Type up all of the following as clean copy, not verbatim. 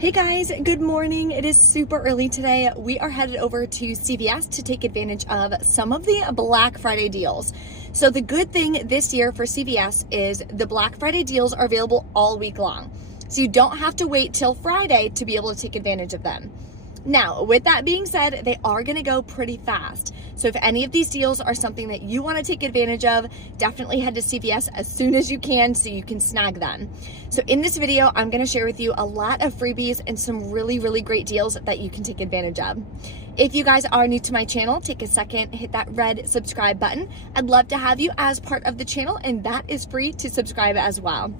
Hey guys, good morning. It is super early today. We are headed over to CVS to take advantage of some of the Black Friday deals. So the good thing this year for CVS is the Black Friday deals are available all week long. So you don't have to wait till Friday to be able to take advantage of them. Now, with that being said, they are gonna go pretty fast. So if any of these deals are something that you wanna take advantage of, definitely head to CVS as soon as you can so you can snag them. So in this video, I'm gonna share with you a lot of freebies and some really, really great deals that you can take advantage of. If you guys are new to my channel, take a second, hit that red subscribe button. I'd love to have you as part of the channel, and that is free to subscribe as well.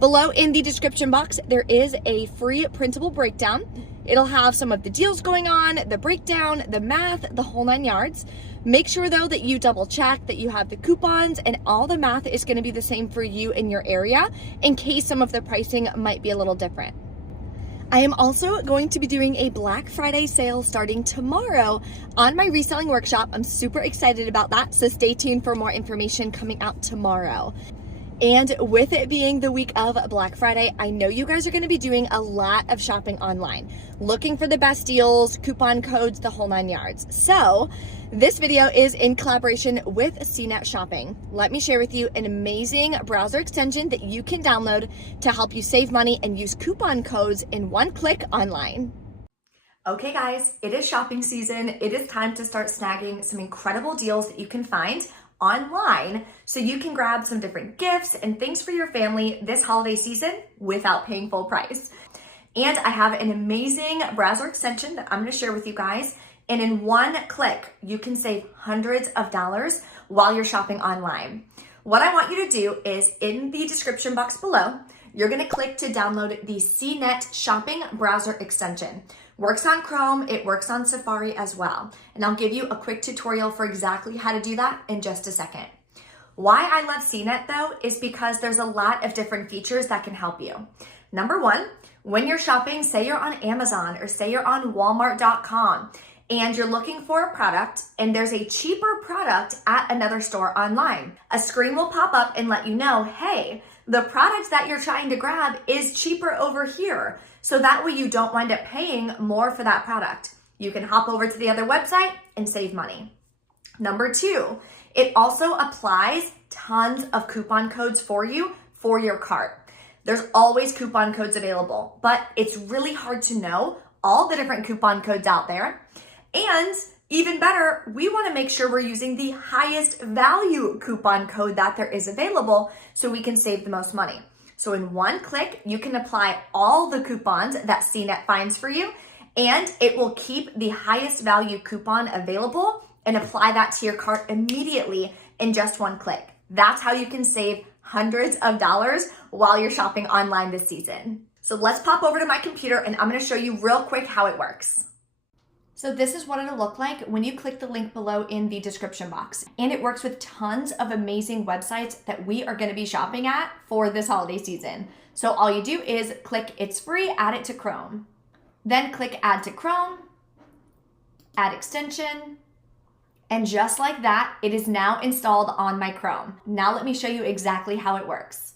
Below in the description box, there is a free printable breakdown. It'll have some of the deals going on, the breakdown, the math, the whole 9 yards. Make sure though that you double check that you have the coupons and all the math is gonna be the same for you in your area in case some of the pricing might be a little different. I am also going to be doing a Black Friday sale starting tomorrow on my reselling workshop. I'm super excited about that, so stay tuned for more information coming out tomorrow. And with it being the week of Black Friday, I know you guys are going to be doing a lot of shopping online, looking for the best deals, coupon codes, the whole 9 yards. So this video is in collaboration with CNet Shopping. Let me share with you an amazing browser extension that you can download to help you save money and use coupon codes in one click online. Okay guys, it is shopping season. It is time to start snagging some incredible deals that you can find online so you can grab some different gifts and things for your family this holiday season without paying full price. And I have an amazing browser extension that I'm going to share with you guys, and in one click you can save hundreds of dollars while you're shopping online. What I want you to do is in the description box below, you're going to click to download the CNet shopping browser extension. Works on Chrome, it works on Safari as well. And I'll give you a quick tutorial for exactly how to do that in just a second. Why I love CNet though is because there's a lot of different features that can help you. Number one, when you're shopping, say you're on Amazon or say you're on Walmart.com and you're looking for a product and there's a cheaper product at another store online, a screen will pop up and let you know, hey, the product that you're trying to grab is cheaper over here. So that way you don't wind up paying more for that product. You can hop over to the other website and save money. Number two, it also applies tons of coupon codes for you for your cart. There's always coupon codes available, but it's really hard to know all the different coupon codes out there. And even better, we want to make sure we're using the highest value coupon code that there is available so we can save the most money. So in one click, you can apply all the coupons that CNet finds for you, and it will keep the highest value coupon available and apply that to your cart immediately in just one click. That's how you can save hundreds of dollars while you're shopping online this season. So let's pop over to my computer and I'm going to show you real quick how it works. So this is what it'll look like when you click the link below in the description box. And it works with tons of amazing websites that we are going to be shopping at for this holiday season. So all you do is click it's free, add it to Chrome. Then click add to Chrome, add extension, and just like that, it is now installed on my Chrome. Now let me show you exactly how it works.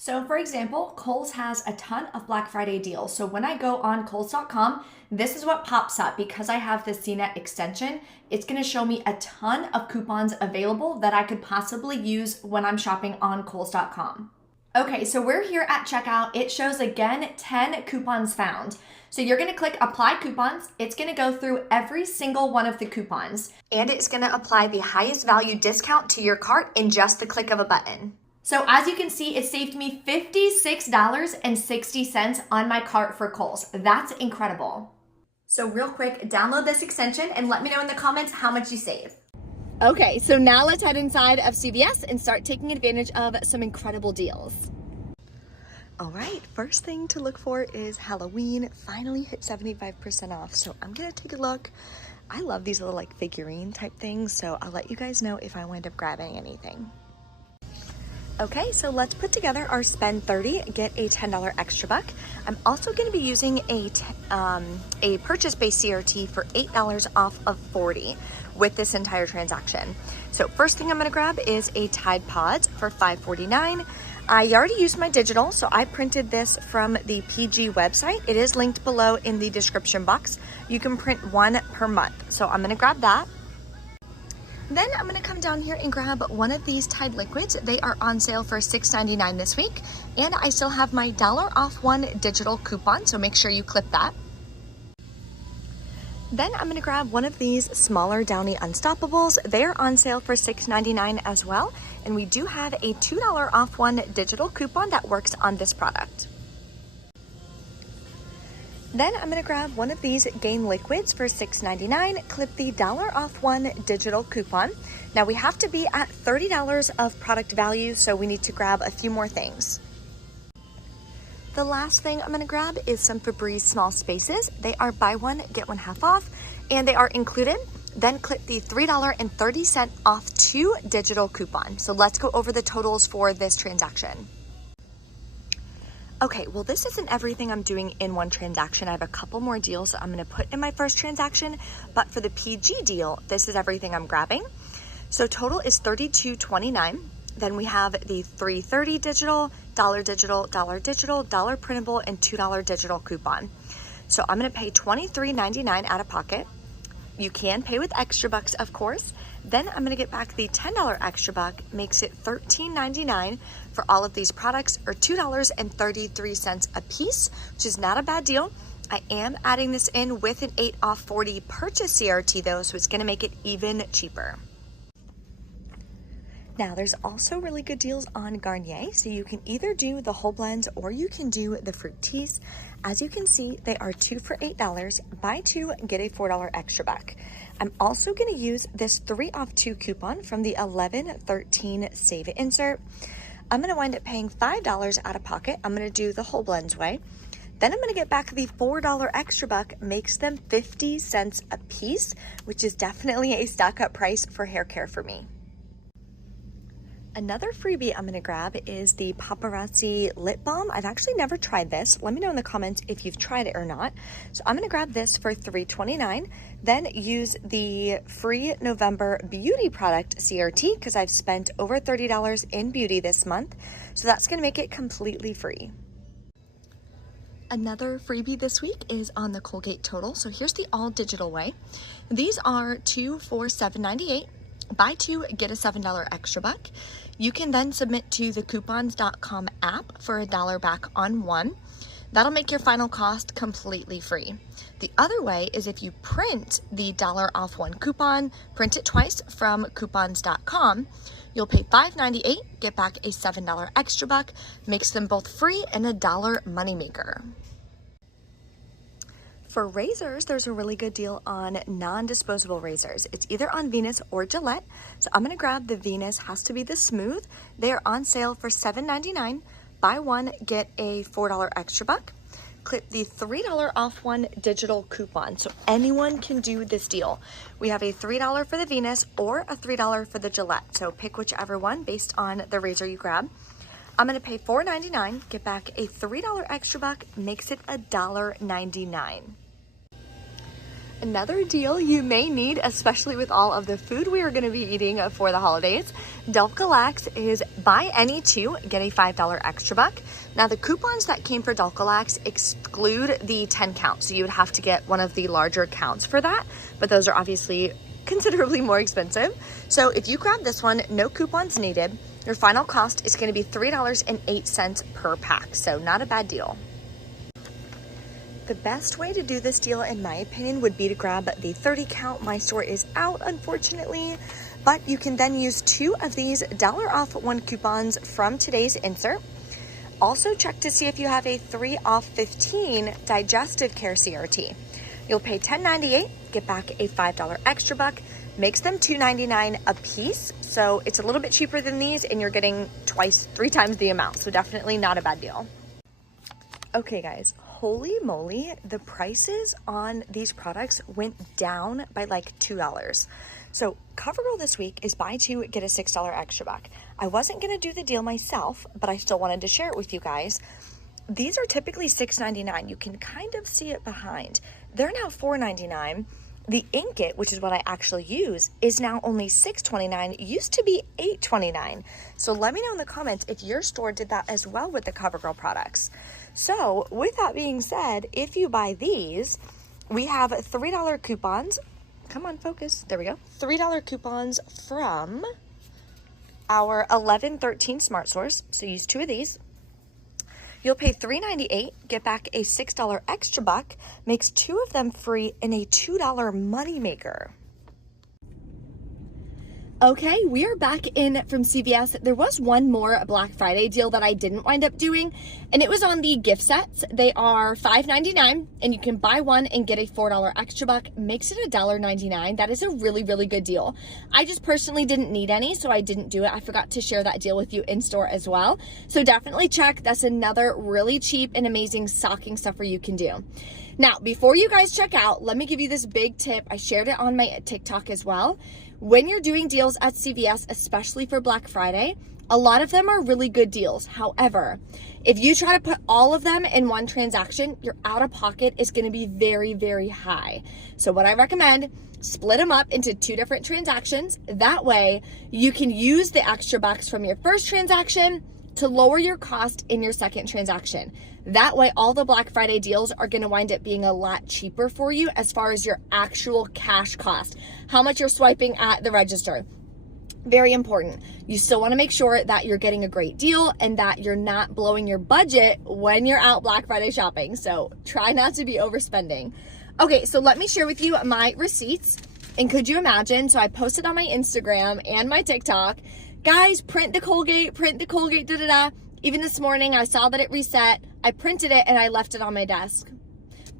So for example, Kohl's has a ton of Black Friday deals. So when I go on Kohls.com, this is what pops up because I have the CNet extension. It's gonna show me a ton of coupons available that I could possibly use when I'm shopping on Kohls.com. Okay, so we're here at checkout. It shows again, 10 coupons found. So you're gonna click apply coupons. It's gonna go through every single one of the coupons and it's gonna apply the highest value discount to your cart in just the click of a button. So as you can see, it saved me $56.60 on my cart for Kohl's. That's incredible. So real quick, download this extension and let me know in the comments how much you save. Okay, so now let's head inside of CVS and start taking advantage of some incredible deals. All right, first thing to look for is Halloween finally hit 75% off. So I'm gonna take a look. I love these little like figurine type things, so I'll let you guys know if I wind up grabbing anything. Okay, so let's put together our spend 30, get a $10 extra buck. I'm also gonna be using a purchase-based CRT for $8 off of 40 with this entire transaction. So first thing I'm gonna grab is a Tide Pods for $5.49. I already used my digital, so I printed this from the PG website. It is linked below in the description box. You can print one per month. So I'm gonna grab that. Then I'm gonna come down here and grab one of these Tide liquids. They are on sale for $6.99 this week. And I still have my $1 off one digital coupon, so make sure you clip that. Then I'm gonna grab one of these smaller Downy Unstoppables. They're on sale for $6.99 as well. And we do have a $2 off one digital coupon that works on this product. Then I'm gonna grab one of these Gain liquids for $6.99, clip the $1 off one digital coupon. Now we have to be at $30 of product value, so we need to grab a few more things. The last thing I'm gonna grab is some Febreze small spaces. They are buy one, get one half off, and they are included. Then clip the $3.30 off 2 digital coupon. So let's go over the totals for this transaction. Okay, well, this isn't everything I'm doing in one transaction. I have a couple more deals that I'm gonna put in my first transaction, but for the PG deal, this is everything I'm grabbing. So total is $32.29. Then we have the $3.30 digital, $1 digital, $1 digital, $1 printable, and $2 digital coupon. So I'm gonna pay $23.99 out of pocket. You can pay with extra bucks, of course. Then I'm gonna get back the $10 extra buck, makes it $13.99 for all of these products, or $2.33 a piece, which is not a bad deal. I am adding this in with an 8 off 40 purchase CRT though, so it's gonna make it even cheaper. Now, there's also really good deals on Garnier, so you can either do the whole blends or you can do the fruit teas. As you can see, they are 2 for $8. Buy 2, get a $4 extra back. I'm also gonna use this 3 off 2 coupon from the 11/13 Save It insert. I'm gonna wind up paying $5 out of pocket. I'm gonna do the whole blends way. Then I'm gonna get back the $4 extra buck, makes them 50 cents a piece, which is definitely a stock up price for hair care for me. Another freebie I'm gonna grab is the Paparazzi Lip Balm. I've actually never tried this. Let me know in the comments if you've tried it or not. So I'm gonna grab this for $3.29, then use the free November beauty product CRT because I've spent over $30 in beauty this month. So that's gonna make it completely free. Another freebie this week is on the Colgate Total. So here's the all digital way. These are 2 for $7.98. Buy 2, get a $7 extra buck. You can then submit to the coupons.com app for $1 back on one. That'll make your final cost completely free. The other way is if you print the $1 off one coupon, print it twice from coupons.com, you'll pay $5.98, get back a $7 extra buck, makes them both free and a $1 moneymaker. For razors, there's a really good deal on non-disposable razors. It's either on Venus or Gillette. So I'm gonna grab the Venus, has to be the smooth. They are on sale for $7.99. Buy 1, get a $4 extra buck. Clip the $3 off one digital coupon. So anyone can do this deal. We have a $3 for the Venus or a $3 for the Gillette. So pick whichever one based on the razor you grab. I'm gonna pay $4.99, get back a $3 extra buck, makes it $1.99. Another deal you may need, especially with all of the food we are gonna be eating for the holidays, Dulcolax is buy any 2, get a $5 extra buck. Now the coupons that came for Dulcolax exclude the 10 count, so you would have to get one of the larger counts for that, but those are obviously considerably more expensive. So if you grab this one, no coupons needed, your final cost is gonna be $3.08 per pack, so not a bad deal. The best way to do this deal, in my opinion, would be to grab the 30 count. My store is out, unfortunately, but you can then use 2 of these $1 off one coupons from today's insert. Also check to see if you have a 3 off 15 digestive care CRT. You'll pay $10.98, get back a $5 extra buck, makes them $2.99 a piece. So it's a little bit cheaper than these and you're getting 3 times the amount. So definitely not a bad deal. Okay guys, holy moly, the prices on these products went down by like $2. So CoverGirl this week is buy 2, get a $6 extra buck. I wasn't gonna do the deal myself, but I still wanted to share it with you guys. These are typically $6.99. You can kind of see it behind. They're now $4.99, The Inkit, which is what I actually use, is now only $6.29. It used to be $8.29. So let me know in the comments if your store did that as well with the CoverGirl products. So with that being said, if you buy these, we have $3 coupons. Come on, focus. There we go. $3 coupons from our 1113 Smart Source. So use 2 of these. You'll pay $3.98, get back a $6 extra buck, makes 2 of them free, and a $2 moneymaker. Okay, we are back in from CVS. There was one more Black Friday deal that I didn't wind up doing, and it was on the gift sets. They are $5.99, and you can buy one and get a $4 extra buck. Makes it $1.99. That is a really, really good deal. I just personally didn't need any, so I didn't do it. I forgot to share that deal with you in store as well. So definitely check. That's another really cheap and amazing stocking stuffer you can do. Now, before you guys check out, let me give you this big tip. I shared it on my TikTok as well. When you're doing deals at CVS, especially for Black Friday, a lot of them are really good deals. However, if you try to put all of them in one transaction, your out-of-pocket is going to be very, very high. So what I recommend, split them up into 2 different transactions. That way, you can use the extra bucks from your first transaction to lower your cost in your second transaction. That way, all the Black Friday deals are going to wind up being a lot cheaper for you as far as your actual cash cost, how much you're swiping at the register. Very important. You still want to make sure that you're getting a great deal and that you're not blowing your budget when you're out Black Friday shopping. So try not to be overspending. Okay, so let me share with you my receipts. And could you imagine? So I posted on my Instagram and my TikTok, guys, print the Colgate, da-da-da. Even this morning, I saw that it reset. I printed it and I left it on my desk.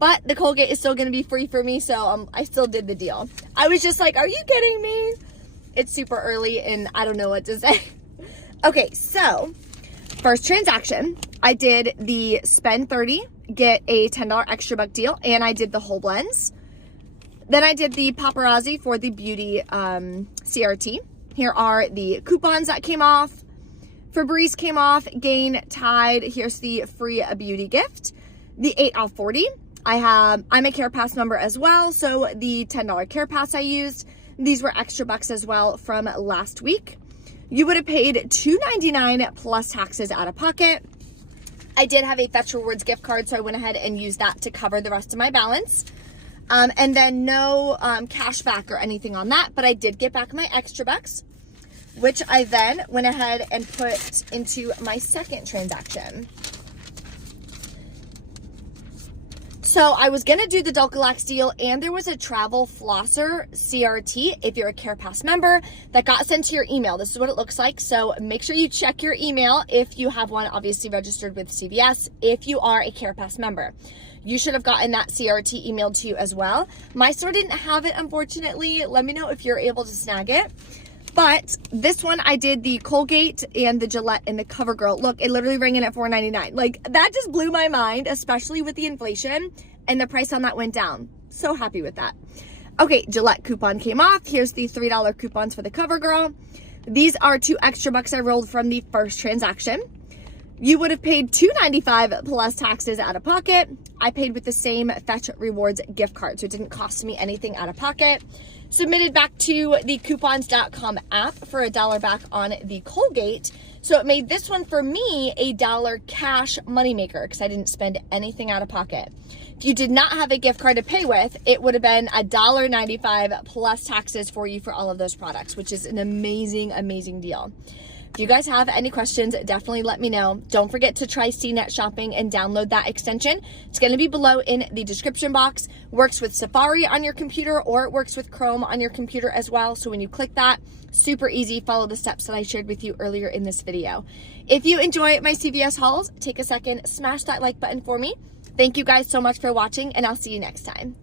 But the Colgate is still going to be free for me, so I still did the deal. I was just like, are you kidding me? It's super early and I don't know what to say. Okay, so first transaction, I did the spend 30, get a $10 extra buck deal, and I did the whole blends. Then I did the paparazzi for the beauty CRT. Here are the coupons that came off. Febreze came off, Gain, Tide. Here's the free beauty gift. The 8 off 40. I'm a Care Pass member as well, so the $10 Care Pass I used. These were extra bucks as well from last week. You would have paid $2.99 plus taxes out of pocket. I did have a Fetch Rewards gift card, so I went ahead and used that to cover the rest of my balance. And then no cash back or anything on that, but I did get back my extra bucks, which I then went ahead and put into my second transaction. So I was going to do the Dulcolax deal, and there was a travel flosser CRT, if you're a Care Pass member, that got sent to your email. This is what it looks like. So make sure you check your email if you have one obviously registered with CVS, if you are a Care Pass member. You should have gotten that CRT emailed to you as well. My store didn't have it, unfortunately. Let me know if you're able to snag it. But this one, I did the Colgate and the Gillette and the CoverGirl. Look, it literally rang in at $4.99. Like, that just blew my mind, especially with the inflation, and the price on that went down. So happy with that. Okay, Gillette coupon came off. Here's the $3 coupons for the CoverGirl. These are 2 extra bucks I rolled from the first transaction. You would have paid $2.95 plus taxes out of pocket. I paid with the same Fetch Rewards gift card, so it didn't cost me anything out of pocket. Submitted back to the coupons.com app for $1 back on the Colgate. So it made this one for me a $1 cash moneymaker because I didn't spend anything out of pocket. If you did not have a gift card to pay with, it would have been $1.95 plus taxes for you for all of those products, which is an amazing, amazing deal. If you guys have any questions, definitely let me know. Don't forget to try CNet shopping and download that extension. It's going to be below in the description box. Works with Safari on your computer, or it works with Chrome on your computer as well. So when you click that, super easy. Follow the steps that I shared with you earlier in this video. If you enjoy my CVS hauls, take a second, smash that like button for me. Thank you guys so much for watching, and I'll see you next time.